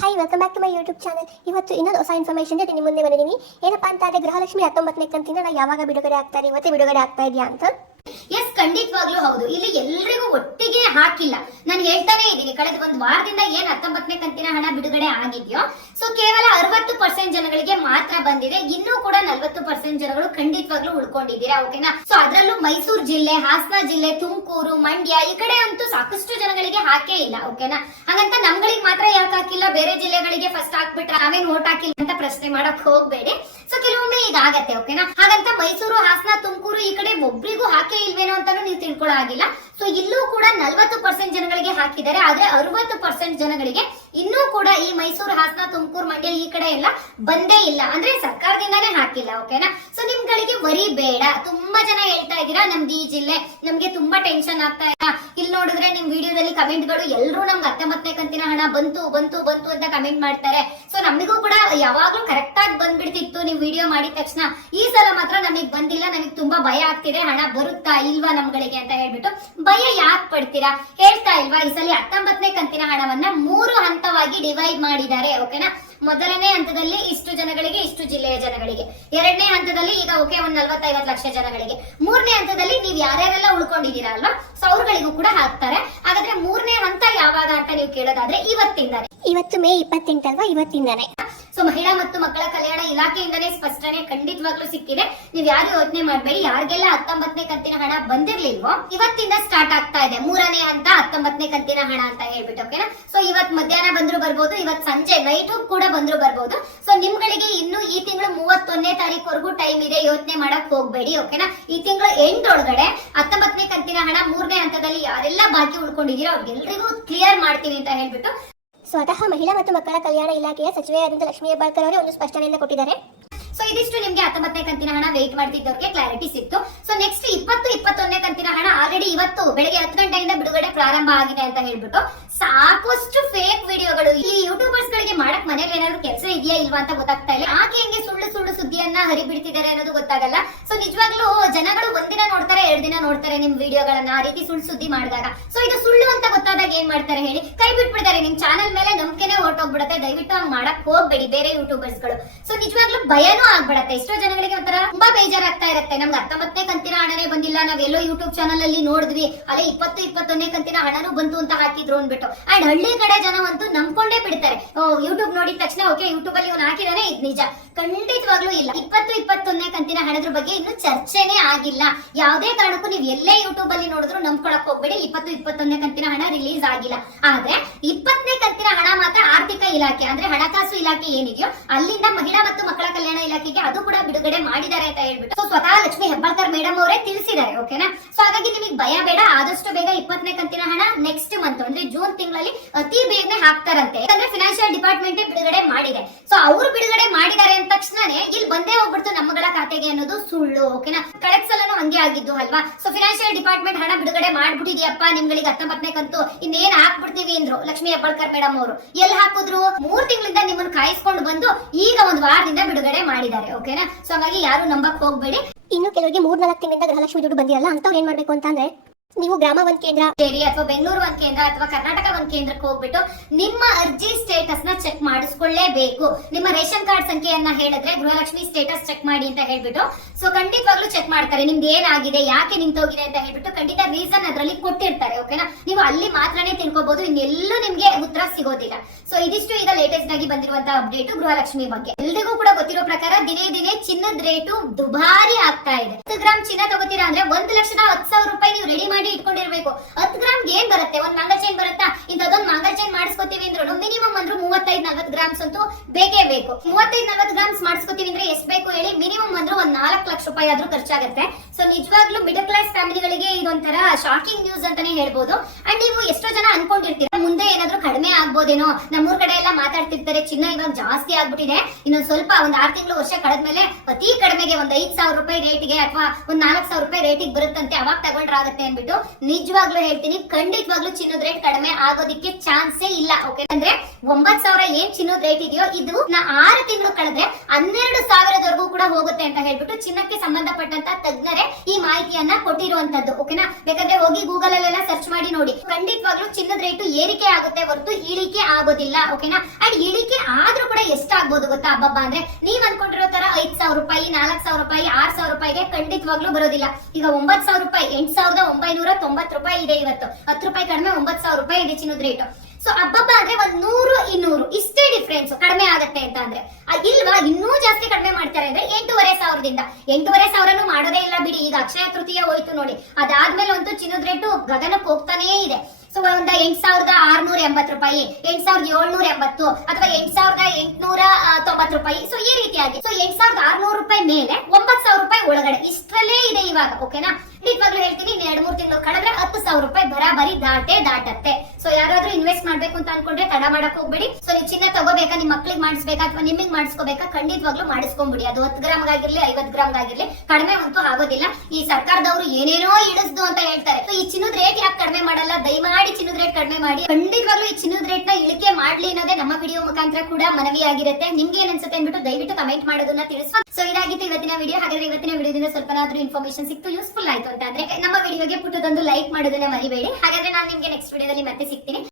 Hi welcome back to my YouTube channel ಇವತ್ತು ಇನ್ನೊಂದು ಹೊಸ ಇನ್ಫಾರ್ಮೇಷನ್ ಜೊತೆ ನಿಮ್ಮ ಮುಂದೆ ಬಂದಿದ್ದೀನಿ. ಏನಪ್ಪಾ ಅಂತ ಅಂದರೆ ಗೃಹಲಕ್ಷ್ಮಿ ಹತ್ತೊಂಬತ್ತನೇ ಕಂತಿನ ನಾವು ಯಾವಾಗ ಬಿಡುಗಡೆ ಆಗ್ತಾರೆ, ಇವತ್ತೇ ಬಿಡುಗಡೆ ಆಗ್ತಾ ಇದೆಯಾ ಅಂತ? ಎಸ್ ಖಂಡಿತವಾಗ್ಲೂ ಹೌದು. ಇಲ್ಲಿ ಎಲ್ರಿಗೂ ಒಟ್ಟಿಗೆ ಹಾಕಿಲ್ಲ. ನಾನು ಹೇಳ್ತಾನೆ ಇದ್ದೀನಿ, ಕಳೆದ ಒಂದು ವಾರದಿಂದ ಏನ್ ಹತ್ತೊಂಬತ್ತನೇ ಕಂತಿನ ಹಣ ಬಿಡುಗಡೆ ಆಗಿದೆಯೋ ಸೊ ಕೇವಲ ಅರವತ್ತು ಪರ್ಸೆಂಟ್ ಜನಗಳಿಗೆ ಮಾತ್ರ ಬಂದಿದೆ. ಇನ್ನೂ ಕೂಡ ನಲ್ವತ್ತು ಪರ್ಸೆಂಟ್ ಜನಗಳು ಖಂಡಿತವಾಗ್ಲೂ ಉಳ್ಕೊಂಡಿದ್ದೀರಾ ಓಕೆನಾ ಸೊ ಅದರಲ್ಲೂ ಮೈಸೂರು ಜಿಲ್ಲೆ, ಹಾಸನ ಜಿಲ್ಲೆ, ತುಮಕೂರು, ಮಂಡ್ಯ ಈ ಕಡೆ ಅಂತೂ ಸಾಕಷ್ಟು ಜನಗಳಿಗೆ ಹಾಕೇ ಇಲ್ಲ ಓಕೆನಾ ಹಾಗಂತ ನಮ್ಗಳಿಗೆ ಮಾತ್ರ ಯಾಕೆ ಹಾಕಿಲ್ಲ? ಬೇರೆ ಜಿಲ್ಲೆಗಳಿಗೆ ಫಸ್ಟ್ ಹಾಕ್ಬಿಟ್ರೆ ನಾವೇನ್ ಓಟ್ ಹಾಕಿಲ್ಲ ಅಂತ ಪ್ರಶ್ನೆ ಮಾಡಕ್ ಹೋಗ್ಬೇಡಿ. ಸೊ ಕೆಲವೊಮ್ಮೆ ಇದಾಗತ್ತೆ ಓಕೆನಾ ಹಾಗಂತ ಮೈಸೂರು, ಹಾಸನ, ತುಮಕೂರು ಈ ಕಡೆ ಒಬ್ರಿಗೂ ಹಾಕೇ ಇಲ್ವೇನೋ ಅಂತಾನು ನೀವು ತಿಳ್ಕೊಳ್ಳೋ ಆಗಿಲ್ಲ ಸೊ ಇಲ್ಲೂ ಕೂಡ ನಲ್ವತ್ತು ಪರ್ಸೆಂಟ್ ಜನಗಳಿಗೆ ಹಾಕಿದ್ದಾರೆ, ಆದ್ರೆ ಅರವತ್ತು ಪರ್ಸೆಂಟ್ ಜನಗಳಿಗೆ ಇನ್ನೂ ಕೂಡ ಈ ಮೈಸೂರು, ಹಾಸನ, ತುಮಕೂರು ಈ ಕಡೆ ಎಲ್ಲ ಬಂದೇ ಇಲ್ಲ. ಅಂದ್ರೆ ಸರ್ಕಾರದಿಂದಾನೇ ಹಾಕಿಲ್ಲ ಓಕೆನಾ ಸೊ ನಿಮ್ಗಳಿಗೆ ವರಿ ಬೇಡ. ತುಂಬಾ ಜನ ಹೇಳ್ತಾ ಇದ್ದೀರಾ ನಮ್ದು ಈ ಜಿಲ್ಲೆ ನಮ್ಗೆ ತುಂಬಾ ಟೆನ್ಷನ್ ಆಗ್ತಾ ಇಲ್ಲ ಇಲ್ಲಿ ನೋಡಿದ್ರೆ ನಿಮ್ ವಿಡಿಯೋದಲ್ಲಿ ಕಮೆಂಟ್ಗಳು ಎಲ್ಲರೂ ನಮ್ಗೆ ಹತ್ತೊಂಬತ್ತನೇ ಕಂತಿನ, ಹಣ ಬಂತು ಬಂತು ಬಂತು ಅಂತ ಕಮೆಂಟ್ ಮಾಡ್ತಾರೆ. ಸೊ ನಮಗೂ ಕೂಡ ಯಾವಾಗ್ಲೂ ಕರೆಕ್ಟ್ ಆಗಿ ಬಂದ್ಬಿಡ್ತಿತ್ತು ನೀವು ವಿಡಿಯೋ ಮಾಡಿದ ತಕ್ಷಣ. ಈ ಸಲ ಮಾತ್ರ ನಮಗ್ ಬಂದಿಲ್ಲ ನನಗೆ ತುಂಬಾ ಭಯ ಆಗ್ತಿದೆ. ಹಣ ಬರುತ್ತಾ ಇಲ್ವಾ ನಮ್ಗಳಿಗೆ ಅಂತ ಹೇಳ್ಬಿಟ್ಟು ಭಯ ಯಾಕೆ ಪಡ್ತೀರಾ? ಹೇಳ್ತಾ ಇಲ್ವಾ? ಈ ಸಲ ಹತ್ತೊಂಬತ್ತನೇ ಕಂತಿನ ಹಣವನ್ನ ಮೂರು ಹಂತವಾಗಿ ಡಿವೈಡ್ ಮಾಡಿದ್ದಾರೆ ಓಕೆನಾ ಮೊದಲನೇ ಹಂತದಲ್ಲಿ ಇಷ್ಟು ಜನಗಳಿಗೆ ಇಷ್ಟು ಜಿಲ್ಲೆಯ ಜನಗಳಿಗೆ. ಎರಡನೇ ಹಂತದಲ್ಲಿ ಈಗ ಓಕೆ ಒಂದ್ ನಲ್ವತ್ತೈವತ್ತು ಲಕ್ಷ ಜನಗಳಿಗೆ. ಮೂರನೇ ಹಂತದಲ್ಲಿ ನೀವು ಯಾರ್ಯಾರೆಲ್ಲ ಉಳ್ಕೊಂಡಿದ್ದೀರಾ ಅಲ್ವಾ? ಸೊ ಅವ್ರುಗಳಿಗೂ ಕೂಡ ಹಾಕ್ತಾರೆ. ಹಾಗಾದ್ರೆ ಮೂರನೇ ಹಂತ ಯಾವಾಗ ಅಂತ ನೀವು ಕೇಳೋದಾದ್ರೆ ಇವತ್ತಿಂದಾನೆ. ಇವತ್ತು ಮೇ ಇಪ್ಪತ್ತೆಂಟಲ್ವಾ? ಇವತ್ತಿಂದಾನೆ. ಸೊ ಮಹಿಳಾ ಮತ್ತು ಮಕ್ಕಳ ಕಲ್ಯಾಣ ಇಲಾಖೆಯಿಂದನೇ ಸ್ಪಷ್ಟನೆ ಖಂಡಿತವಾಗ್ಲೂ ಸಿಕ್ಕಿದೆ. ನೀವ್ ಯಾರು ಯೋಚನೆ ಮಾಡಬೇಡಿ. ಯಾರಿಗೆಲ್ಲ ಹತ್ತೊಂಬತ್ತನೇ ಕಂತಿನ ಹಣ ಬಂದಿರ್ಲಿಲ್ವೋ, ಇವತ್ತಿಂದ ಸ್ಟಾರ್ಟ್ ಆಗ್ತಾ ಇದೆ. ಮೂರನೇ ಹಂತ ಹತ್ತೊಂಬತ್ತನೇ ಕಂತಿನ ಹಣ ಅಂತ ಹೇಳ್ಬಿಟ್ಟು ಓಕೆನಾ ಸೊ ಇವತ್ ಮಧ್ಯಾಹ್ನ ಬಂದ್ರು ಬರ್ಬೋದು, ಇವತ್ ಸಂಜೆ ನೈಟ್ ಕೂಡ ಬಂದ್ರು ಬರ್ಬೋದು. ಸೊ ನಿಮ್ಗಳಿಗೆ ಇನ್ನು ಈ ತಿಂಗಳು ಮೂವತ್ತೊಂದನೇ ತಾರೀಕು ಟೈಮ್ ಇದೆ. ಯೋಚನೆ ಮಾಡಕ್ ಹೋಗ್ಬೇಡಿ ಓಕೆನಾ ಈ ತಿಂಗಳು ಎಂಡ್ ಒಳಗಡೆ ಹತ್ತೊಂಬತ್ತನೇ ಕಂತಿನ ಹಣ ಮೂರನೇ ಹಂತದಲ್ಲಿ ಯಾರೆಲ್ಲ ಬಾಕಿ ಉಳ್ಕೊಂಡಿದೀರೋ ಅವ್ರಿಗೆಲ್ರಿಗೂ ಕ್ಲಿಯರ್ ಮಾಡ್ತೀನಿ ಅಂತ ಹೇಳ್ಬಿಟ್ಟು ಸ್ವತಃ ಮಹಿಳಾ ಮತ್ತು ಮಕ್ಕಳ ಕಲ್ಯಾಣ ಇಲಾಖೆಯ ಸಚಿವೆಯಾದಂಥ ಲಕ್ಷ್ಮೀ ಹೆಬ್ಬಾಳ್ಕರ್ ಅವರೇ ಒಂದು ಸ್ಪಷ್ಟನೆಯನ್ನು ಕೊಟ್ಟಿದ್ದಾರೆ. ಸೊ ಇದಿಷ್ಟು ನಿಮಗೆ ಹತ್ತೊಂಬತ್ತನೇ ಕಂತಿನ ಹಣ ವೇಟ್ ಮಾಡ್ತಿದ್ದವರಿಗೆ ಕ್ಲಾರಿಟಿ ಸಿಕ್ತು. ನೆಕ್ಸ್ಟ್ ಇಪ್ಪತ್ತು ಇಪ್ಪತ್ತೊಂದನೇ ಕಂತಿನ ಹಣ ಆಲ್ರೆಡಿ ಇವತ್ತು ಬೆಳಗ್ಗೆ ಹತ್ತು ಗಂಟೆಯಿಂದ ಬಿಡುಗಡೆ ಪ್ರಾರಂಭ ಆಗಿದೆ ಅಂತ ಹೇಳ್ಬಿಟ್ಟು ಸಾಕಷ್ಟು ಫೇಕ್ ವಿಡಿಯೋಗಳು ಈ ಯೂಟ್ಯೂಬರ್ಸ್ ಗಳಿಗೆ ಮಾಡಕ್ ಮನೇಲಿ ಏನಾದ್ರು ಕೆಲಸ ಇದೆಯಾ ಇಲ್ವಾ ಅಂತ ಗೊತ್ತಾಗ್ತಾ ಇಲ್ಲ. ಆಕೆ ಹೆಂಗೆ ಸುಳ್ಳು ಸುಳ್ಳು ಸುದ್ದಿಯನ್ನ ಹರಿಬಿಡ್ತಿದ್ದಾರೆ ಅನ್ನೋದು ಗೊತ್ತಾಗಲ್ಲ. ಸೊ ನಿಜವಾಗ್ಲೂ ಜನಗಳು ಒಂದಿನ ನೋಡ್ತಾರೆ, ಎರಡ್ ದಿನ ನೋಡ್ತಾರೆ ನಿಮ್ ವಿಡಿಯೋಗಳನ್ನ ಆ ರೀತಿ ಸುಳ್ಳು ಸುದ್ದಿ ಮಾಡಿದಾಗ. ಸೊ ಇದು ಸುಳ್ಳು ಅಂತ ಗೊತ್ತಾದಾಗ ಏನ್ ಮಾಡ್ತಾರೆ ಹೇಳಿ? ಕೈ ಬಿಟ್ಬಿಡ್ತಾರೆ. ನಿಮ್ ಚಾನಲ್ ಮೇಲೆ ನಂಬಿಕೆನೆ ಹೊರಟೋಗ್ಬಿಡುತ್ತೆ. ದಯವಿಟ್ಟು ಹಂಗ್ ಮಾಡಕ್ ಹೋಗ್ಬೇಡಿ ಬೇರೆ ಯೂಟ್ಯೂಬರ್ಸ್ಗಳು. ಸೊ ನಿಜವಾಗ್ಲೂ ಭಯನೂ ಆಗ್ಬಿಡತ್ತೆ. ಎಷ್ಟೋ ಜನಗಳಿಗೆ ಒಂಥರ ತುಂಬಾ ಬೇಜಾರಾಗ್ತಾ ಇರುತ್ತೆ. ನಮ್ಗೆ ಹತ್ತೊಂಬತ್ತನೇ ಕಂತಿನ ಹಣನೇ ಬಂದಿಲ್ಲ. ನಾವೆಲ್ಲೋ ಯೂಟ್ಯೂಬ್ ಚಾನಲ್ ಅಲ್ಲಿ ನೋಡಿದ್ವಿ. ಅದೇ ಇಪ್ಪತ್ತು, ಇಪ್ಪತ್ತೊಂದನೇ ಕಂತಿನ ಹಣನೂ ಬಂತು ಅಂತ ಹಾಕಿದ್ರು ಅಂದ್ಬಿಟ್ಟು. ಅಂಡ್ ಹಳ್ಳಿ ಕಡೆ ಜನ ಅಂತೂ ನಂಬ್ಕೊಂಡೇ ಬಿಡ್ತಾರೆ. ಯೂಟ್ಯೂಬ್ ನೋಡಿದ ತಕ್ಷಣ ಓಕೆ ಯೂಟ್ಯೂಬ್ ಅಲ್ಲಿ ಇವನು ಹಾಕಿದಾನೆ ಇದು ನಿಜ. ಖಂಡಿತವಾಗ್ಲೂ ಇಲ್ಲ. ಇಪ್ಪತ್ತು, ಇಪ್ಪತ್ತೊಂದನೇ ಕಂತಿನ ಹಣದ್ರ ಬಗ್ಗೆ ಇನ್ನು ಚರ್ಚೆನೇ ಆಗಿಲ್ಲ. ಯಾವುದೇ ಕಾರಣಕ್ಕೂ ನೀವು ಎಲ್ಲೇ ಯೂಟ್ಯೂಬ್ ಅಲ್ಲಿ ನೋಡಿದ್ರು ನಂಬ್ಕೊಳಕ್ ಹೋಗ್ಬೇಡಿ. ಇಪ್ಪತ್ತು, ಇಪ್ಪತ್ತೊಂದನೇ ಕಂತಿನ ಹಣ ರಿಲೀಸ್ ಆಗಿಲ್ಲ. ಆದ್ರೆ ಇಪ್ಪತ್ತನೇ ಕಂತಿನ ಹಣ ಮಾತ್ರ ಆರ್ಥಿಕ ಇಲಾಖೆ, ಅಂದ್ರೆ ಹಣಕಾಸು ಇಲಾಖೆ ಏನಿದೆಯೋ, ಅಲ್ಲಿಂದ ಮಹಿಳಾ ಮತ್ತು ಮಕ್ಕಳ ಕಲ್ಯಾಣ ಇಲಾಖೆಗೆ ಅದು ಕೂಡ ಬಿಡುಗಡೆ ಮಾಡಿದ್ದಾರೆ ಅಂತ ಹೇಳ್ಬಿಟ್ಟು. ಸೊ ಸ್ವತಃ ಲಕ್ಷ್ಮಿ ಹೆಬ್ಬಾಳ್ಕರ್ ಮೇಡಮ್ ಅವರೇ ತಿಳಿಸಿದ್ದಾರೆ ಓಕೆನಾ ಸೊ ಹಾಗಾಗಿ ನಿಮಗೆ ಭಯ ಬೇಡ. ಆದಷ್ಟು ಬೇಗ ಇಪ್ಪತ್ತನೇ ಕಂತಿನ ಹಣ ನೆಕ್ಸ್ಟ್ ಮಂತ್ ಅಂದ್ರೆ ಜೂನ್ ತಿಂಗಳಲ್ಲಿ ಅತಿ ಬೇಗನೆ ಹಾಕ್ತಾರಂತೆ. ಯಾಕಂದ್ರೆ ಫಿನಾನ್ಷಿಯಲ್ ಡಿಪಾರ್ಟ್ಮೆಂಟ್ ಬಿಡುಗಡೆ ಮಾಡಿದೆ. ಸೊ ಅವರು ಬಿಡುಗಡೆ ಮಾಡಿದ್ದಾರೆ ತಕ್ಷಣನೇ ಇಲ್ಲಿ ಬಂದೇ ಹೋಗ್ಬಿಡ್ತು ನಮ್ಮಗಳ ಖಾತೆಗೆ ಅನ್ನೋದು ಸುಳ್ಳು ಓಕೆನಾ ಕಳೆದ ಸಲನು ಹಂಗೆ ಆಗಿದ್ದು ಅಲ್ವಾ? ಸೊ ಫಿನಾನ್ಷಿಯಲ್ ಡಿಪಾರ್ಟ್ಮೆಂಟ್ ಹಣ ಬಿಡುಗಡೆ ಮಾಡ್ಬಿಟ್ಟಿದ್ಯಪ್ಪ ನಿಮ್ಗಳಿಗೆ ಹತ್ತೊಂಬತ್ತನೇ ಕಂತು. ಇನ್ನೇನ್ ಹಾಕ್ಬಿಡ್ತೀವಿ ಅಂದ್ರು ಲಕ್ಷ್ಮಿ ಹೆಬ್ಬಾಳ್ಕರ್ ಮೇಡಮ್ ಅವರು. ಎಲ್ಲಿ ಹಾಕಿದ್ರು? ಮೂರ್ ತಿಂಗಳಿಂದ ನಿಮ್ಮನ್ನ ಕಾಯಿಸ್ಕೊಂಡು ಬಂದು ಈಗ ಒಂದು ವಾರದಿಂದ ಬಿಡುಗಡೆ ಮಾಡಿದ್ದಾರೆ ಓಕೆನಾ ಸೊ ಹಾಗಾಗಿ ಯಾರು ನಂಬಕ್ ಹೋಗ್ಬೇಡಿ. ಇನ್ನು ಕೆಲವರಿಗೆ ಮೂರ್ನಾಲ್ಕು ತಿಂಗಳಿಂದ ಗೃಹಲಕ್ಷ್ಮಿ ದುಡ್ಡು ಬಂದಿರಲ್ಲ, ಅಂತವ್ರು ಏನ್ ಮಾಡ್ಬೇಕು ಅಂತಂದ್ರೆ? ನೀವು ಗ್ರಾಮ ಒಂದ್ ಕೇಂದ್ರ ಸೇರಿ ಅಥವಾ ಬೆಂಗಳೂರು ಒಂದ್ ಕೇಂದ್ರ ಅಥವಾ ಕರ್ನಾಟಕ ಒಂದ್ ಕೇಂದ್ರಕ್ಕೆ ಹೋಗ್ಬಿಟ್ಟು ನಿಮ್ಮ ಅರ್ಜಿ ಸ್ಟೇಟಸ್ನ ಚೆಕ್ ಮಾಡಿಸ್ಕೊಳ್ಳೇಬೇಕು. ನಿಮ್ಮ ರೇಷನ್ ಕಾರ್ಡ್ ಸಂಖ್ಯೆಯನ್ನ ಹೇಳಿದ್ರೆ ಗೃಹಲಕ್ಷ್ಮಿ ಸ್ಟೇಟಸ್ ಚೆಕ್ ಮಾಡಿ ಅಂತ ಹೇಳ್ಬಿಟ್ಟು. ಸೊ ಖಂಡಿತವಾಗ್ಲೂ ಚೆಕ್ ಮಾಡ್ತಾರೆ. ನಿಮ್ದು ಏನಾಗಿದೆ, ಯಾಕೆ ನಿಂತೋಗಿದೆ ಅಂತ ಹೇಳ್ಬಿಟ್ಟು ಖಂಡಿತ ರೀಸನ್ ಅದರಲ್ಲಿ ಕೊಟ್ಟಿರ್ತಾರೆ ಓಕೆನಾ ನೀವು ಅಲ್ಲಿ ಮಾತ್ರನೇ ತಿಳ್ಕೊಬಹುದು ಇನ್ನೆಲ್ಲೂ ನಿಮ್ಗೆ ಉತ್ತರ ಸಿಗೋದಿಲ್ಲ. ಸೊ ಇದಿಷ್ಟು ಈಗ ಲೇಟೆಸ್ಟ್ ಆಗಿ ಬಂದಿರುವಂತಹ ಅಪ್ಡೇಟ್ ಗೃಹಲಕ್ಷ್ಮಿ ಬಗ್ಗೆ. ಎಲ್ರಿಗೂ ಕೂಡ ಗೊತ್ತಿರೋ ಪ್ರಕಾರ ದಿನೇ ದಿನೇ ಚಿನ್ನದ ರೇಟು ದುಬಾರಿ ಆಗ್ತಾ ಇದೆ. ಹತ್ತು ಗ್ರಾಮ್ ಚಿನ್ನ ತಗೋತೀರಾ ಅಂದ್ರೆ ಒಂದ್ ಲಕ್ಷದ ಹತ್ತು ಸಾವಿರ ರೂಪಾಯಿ ನೀವು ರೆಡಿ ಮಾಡಿ ಇಟ್ಕೊಂಡಿರ್ಬೇಕು. ಹತ್ತು ಗ್ರಾಮ್ ಏನ್ ಬರುತ್ತೆ? ಒಂದ್ ಮಂಗಲ್ ಚೈನ್ ಬರುತ್ತಾ? ಇಂಥದ್ದೊಂದು ಮಂಗಲ್ ಚೈನ್ ಮಾಡಿಸ್ಕೊತೀವಿ ಅಂದ್ರು ಮಿನಿಮಮ್ ಅಂದ್ರೂ ಮೂವತ್ತೈದು, ನಲ್ವತ್ತು ಗ್ರಾಮ್ಸ್ ಅಂತೂ ಬೇಕೇ ಬೇಕು. ಮೂವತ್ತೈದು, ನಲ್ವತ್ತು ಗ್ರಾಮ್ಸ್ ಮಾಡಿಸ್ಕೊತೀವಿ ಅಂದ್ರೆ ಎಷ್ಟ್ ಬೇಕು ಹೇಳಿ? ಮಿನಿಮಮ್ ಅಂದ್ರೂ ಒಂದ್ ನಾಲ್ಕು ಲಕ್ಷ ರೂಪಾಯಿ ಆದ್ರೂ ಖರ್ಚಾಗುತ್ತೆ. ಸೊ ನಿಜವಾಗ್ಲೂ ಮಿಡಲ್ ಕ್ಲಾಸ್ ಫ್ಯಾಮಿಲಿಗಳಿಗೆ ಇದೊಂಥರ ಶಾಕಿಂಗ್ ನ್ಯೂಸ್ ಅಂತಾನೆ ಹೇಳ್ಬೋದು. ಅಂಡ್ ನೀವು ಎಷ್ಟೋ ಜನ ಅನ್ಕೊಂಡಿರ್ತೀರ, ಮುಂದೆ ಆಗ್ಬೋದೇನೋ? ನಮ್ಮೂರ್ ಕಡೆ ಎಲ್ಲ ಮಾತಾಡ್ತಿರ್ತಾರೆ. ಚಿನ್ನ ಇವಾಗ ಜಾಸ್ತಿ ಆಗ್ಬಿಟ್ಟಿದೆ. ಇನ್ನೊಂದ್ ಸ್ವಲ್ಪ ಒಂದ್ ಆರ್ ತಿಂಗಳು ವರ್ಷ ಕಳೆದ್ಮೇಲೆ ಅತಿ ಕಡಿಮೆಗೆ ಒಂದ್ ಐದ್ ಸಾವಿರ ರೂಪಾಯಿ ರೇಟ್ಗೆ ಅಥವಾ ಒಂದ್ ನಾಲ್ಕ್ ಸಾವಿರ ರೂಪಾಯಿ ರೇಟಿಗೆ ಬರುತ್ತಂತೆ, ಅವಾಗ ತಗೊಂಡ್ರಾಗತ್ತೆ ಅನ್ಬಿಟ್ಟು ನಿಜವಾಗ್ಲೂ ಹೇಳ್ತೀನಿ, ಖಂಡಿತವಾಗ್ಲೂ ಚಿನ್ನದ ರೇಟ್ ಕಡಿಮೆ ಆಗೋದಿಕ್ಕೆ ಚಾನ್ಸೇ ಇಲ್ಲ, ಓಕೆ? ಅಂದ್ರೆ ಒಂಬತ್ ಸಾವಿರ ಏನ್ ಚಿನ್ನದ ರೇಟ್ ಇದೆಯೋ, ಇದು ನಾ ಆರು ತಿಂಗಳು ಕಳೆದ್ರೆ ಹನ್ನೆರಡು ಸಾವಿರದವರೆಗೂ ಕೂಡ ಹೋಗುತ್ತೆ ಅಂತ ಹೇಳ್ಬಿಟ್ಟು ಚಿನ್ನಕ್ಕೆ ಸಂಬಂಧಪಟ್ಟಂತ ತಜ್ಞರೇ ಈ ಮಾಹಿತಿಯನ್ನ ಕೊಟ್ಟಿರುವಂತದ್ದು, ಓಕೆನಾ? ಬೇಕಾದ್ರೆ ಹೋಗಿ ಗೂಗಲ್ ಅಲ್ಲೆಲ್ಲ ಸರ್ಚ್ ಮಾಡಿ ನೋಡಿ. ಖಂಡಿತವಾಗ್ಲೂ ಚಿನ್ನದ ರೇಟ್ ಏರಿಕೆ ಆಗುತ್ತೆ ಹೊರತು ಇಳಿಕೆ ಆಗೋದಿಲ್ಲ ಓಕೆನಾ ಅಂಡ್ ಇಳಿಕೆ ಆದ್ರೂ ಕೂಡ ಎಷ್ಟಾಗ್ಬೋದು ಗೊತ್ತಾ ಹಬ್ಬಬ್ಬ ಅಂದ್ರೆ? ನೀವ್ ಅನ್ಕೊಂಡಿರೋ ತರ ಐದ್ ಸಾವಿರ ರೂಪಾಯಿ, ನಾಲ್ಕ್ ಸಾವಿರ ರೂಪಾಯಿ, ಆರ್ ಸಾವಿರ ರೂಪಾಯಿಗೆ ಖಂಡಿತವಾಗ್ಲೂ ಬರೋದಿಲ್ಲ. ಈಗ ಒಂಬತ್ ಸಾವಿರ ರೂಪಾಯಿ, ಎಂಟ್ ಸಾವಿರದ ಒಂಬೈನೂರ ತೊಂಬತ್ ರೂಪಾಯಿ ಇದೆ ಇವತ್ತು. ಹತ್ತು ರೂಪಾಯಿ ಕಡಿಮೆ ಒಂಬತ್ ಸಾವಿರ ರೂಪಾಯಿ ಇದೆ ಚಿನ್ನದ ರೇಟ್ ಸೊ ಹಬ್ಬಬ್ಬ ಅಂದ್ರೆ ಒಂದ್ ನೂರು, ಇನ್ನೂರು, ಇಷ್ಟೇ ಡಿಫ್ರೆನ್ಸ್ ಕಡಿಮೆ ಆಗತ್ತೆ ಅಂತ ಅಂದ್ರೆ. ಇಲ್ವಾ? ಇನ್ನೂ ಜಾಸ್ತಿ ಕಡಿಮೆ ಮಾಡ್ತಾರೆ ಅಂದ್ರೆ ಎಂಟೂವರೆ ಸಾವಿರದಿಂದ. ಎಂಟೂವರೆ ಸಾವಿರನು ಮಾಡೋದೇ ಇಲ್ಲ ಬಿಡಿ. ಈಗ ಅಕ್ಷಯ ತೃತೀಯ ಹೋಯ್ತು ನೋಡಿ. ಅದಾದ್ಮೇಲೆ ಅಂತೂ ಚಿನ್ನದ ರೇಟು ಗಗನಕ್ಕೆ ಹೋಗ್ತಾನೇ ಇದೆ. ಎಂಟ್ ಸಾವಿರದ ಆರ್ನೂರ ಎಂಬತ್ತು ರೂಪಾಯಿ ಎಂಟ್ ಸಾವಿರದ ಏಳ್ನೂರ ಎಂಬತ್ತು ಅಥವಾ ಎಂಟ್ ಸಾವಿರದ ಎಂಟ್ನೂರ ತೊಂಬತ್ತು ರೂಪಾಯಿ. ಸೊ ಈ ರೀತಿಯಾಗಿ. ಸೊ ಎಂಟ್ ಸಾವಿರದ ಆರ್ನೂರು ರೂಪಾಯಿ ಮೇಲೆ ಒಂಬತ್ತು ಸಾವಿರ ರೂಪಾಯಿ ಒಳಗಡೆ ಇಷ್ಟರಲ್ಲೇ ಇದೆ ಇವಾಗ ಓಕೆನಾ ನಿಜವಾಗ್ಲೂ ಹೇಳ್ತೀನಿ, ಇನ್ನು ಎರಡ್, ಮೂರ್ ತಿಂಗಳು ಕಳೆದ್ರೆ ಹತ್ತು ಸಾವಿರ ರೂಪಾಯಿ ಬರಾಬರಿ ದಾಟೆ ದಾಟತ್ತೆ. ಸೊ ಯಾರಾದ್ರೂ ಇನ್ವೆಸ್ಟ್ ಮಾಡ್ಬೇಕು ಅಂತ ಅನ್ಕೊಂಡ್ರೆ ತಡ ಮಾಡಕ್ ಹೋಗ್ಬೇಡಿ. ಸೊ ನೀವು ಚಿನ್ನ ತಗೋಬೇಕಾ ನಿಮ್ ಮಕ್ಳಿಗೆ ಮಾಡಿಸ್ಬೇಕಾ ಅಥವಾ ನಿಮಗೆ ಮಾಡಿಸ್ಕೋಬೇಕಾ, ಖಂಡಿತವಾಗ್ಲೂ ಮಾಡಿಸ್ಕೊಂಬಿಡಿ. ಅದು ಹತ್ತು ಗ್ರಾಮ್ ಆಗಿರ್ಲಿ ಐವತ್ ಗ್ರಾಮ್ ಆಗಿರ್ಲಿ, ಕಡಿಮೆ ಅಂತೂ ಆಗೋದಿಲ್ಲ. ಈ ಸರ್ಕಾರದವರು ಏನೇನೋ ಇಳಿಸ್ದು ಅಂತ ಹೇಳ್ತಾರೆ. ಸೊ ಈ ಚಿನ್ನದ ರೇಟ್ ಯಾಕೆ ಕಡಿಮೆ ಮಾಡಲ್ಲ? ದಯಮಾಡಿ ಚಿನ್ನದ ರೇಟ್ ಕಡಿಮೆ ಮಾಡಿ. ಖಂಡಿತವಾಗ್ಲೂ ಈ ಚಿನ್ನದ ರೇಟ್ನ ಇಳಿಕೆ ಮಾಡ್ಲಿ ಅನ್ನೋದೇ ನಮ್ಮ ವಿಡಿಯೋ ಮುಖಾಂತರ ಕೂಡ ಮನವಿ ಆಗಿರುತ್ತೆ ನಿಮ್ಗೆ ಏನ್ ಅನ್ಸುತ್ತೆ ಅಂದ್ಬಿಟ್ಟು ದಯವಿಟ್ಟು ಕಮೆಂಟ್ ಮಾಡೋದನ್ನ ತಿಳಿಸುವ ಸೊ ಇದಾಗಿತ್ತು ಇವತ್ತಿನ ವಿಡಿಯೋ ಹಾಗಾದ್ರೆ ಇವತ್ತಿನ ವಿಡಿಯೋದಿಂದ ಸ್ವಲ್ಪನಾದ್ರೂ ಇನ್ಫಾರ್ಮೇಶನ್ ಸಿಕ್ತು ಯೂಸ್ಫುಲ್ ಆಯ್ತು ಅಂತ ಅಂದ್ರೆ ನಮ್ಮ ವಿಡಿಯೋಗೆ ಪುಟ್ಟದೊಂದು ಲೈಕ್ ಮಾಡೋದನ್ನ ಮರಿಬೇಡಿ. ಹಾಗಾದ್ರೆ ನಾನು ನಿಮ್ಗೆ ನೆಕ್ಸ್ಟ್ ವಿಡಿಯೋದಲ್ಲಿ ಮತ್ತೆ ಸಿಗ್ತೀನಿ.